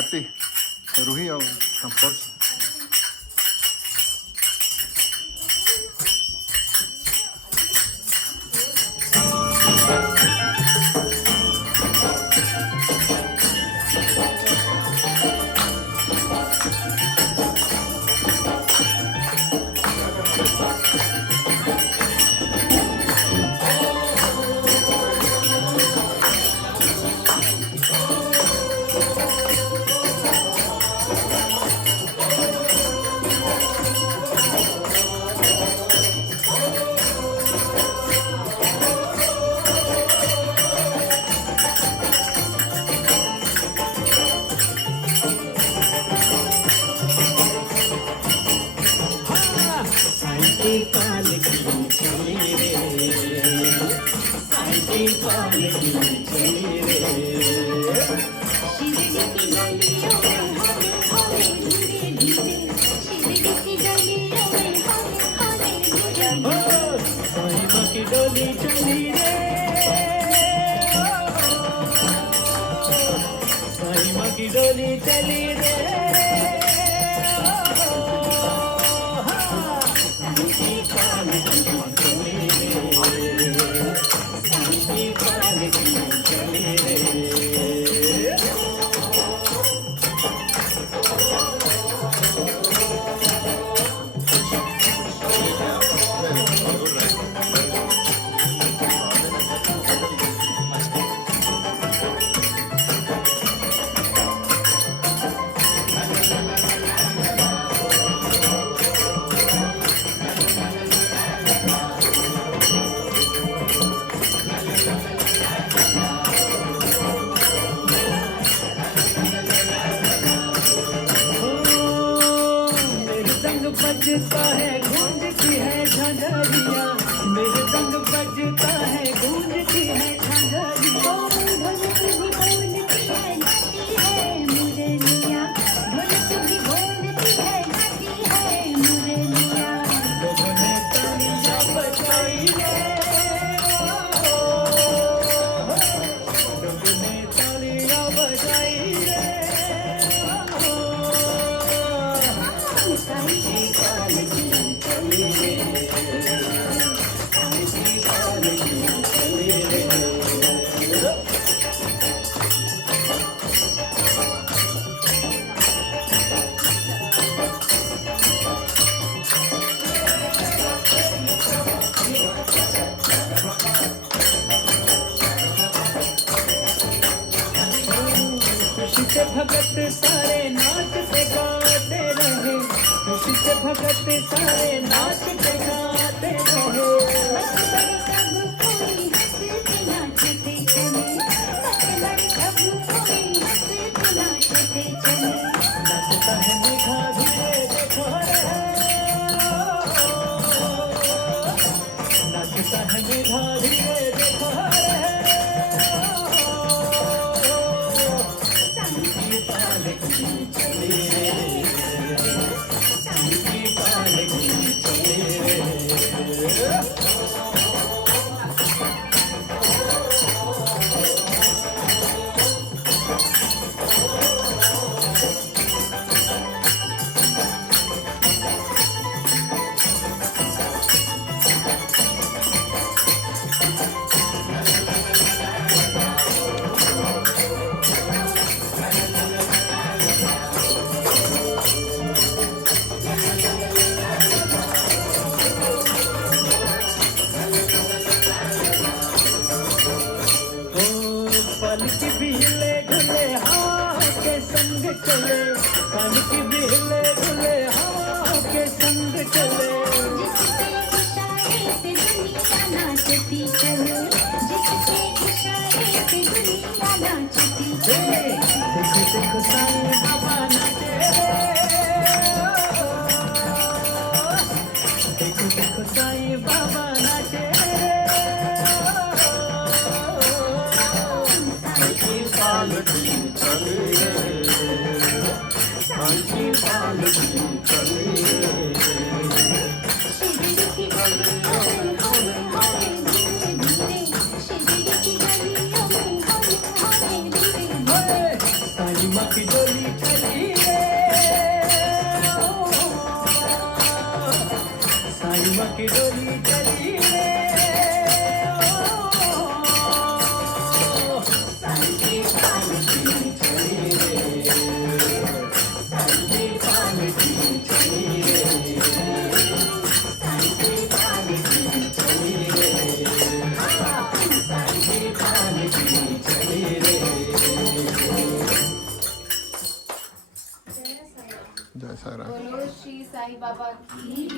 आरती रूही और संपर्क डोली चली रे बजता है गूंजती है झांझरिया मेरे संग बजता है गूंजती है झांझरिया ढोलक भी बोलती है गाती है मुरलिया ढोलक भी बोलती है गाती है मुरलिया लोगों ने तालियां बजाई रे लोगों ने तालियां बजाई रे साई की पालकी चली रे साई की पालकी चली रे खुशी से भगत सारे नाचते गाते रहे खुशी से भगत सारे नाचते गाते रहे सब कोई हंसते नाचते चले बड़े सब कोई हंसते नाचते चले नाचता है मेघा धीरे देखो रे नाचता है मेघा धीरे देखो रे साई पालकी चली रे साई पालकी चली रे पलक भी हिले ढुले हवा के संग चले पलक भी हिले ढुले हवा के संग चले जिसके इशारे से दुनिया नाचती चले जिसके इशारे से दुनिया नाचती चले देखो देखो साईं बाबा नाचे रे देखो देखो साईं बाबा नाचे रे साई पालकी चली रे साई पालकी चली रे शिरडी की गलियों में हौले हौले धीरे धीरे शिरडी की गलियों में हौले हौले धीरे धीरे साईं माँ की डोली चली रे साईं माँ की डोली चली रे साई की पालकी चली रे साई की पालकी चली रे साई की पालकी चली रे साई की पालकी चली रे जय साई राम बोलो श्री साई बाबा की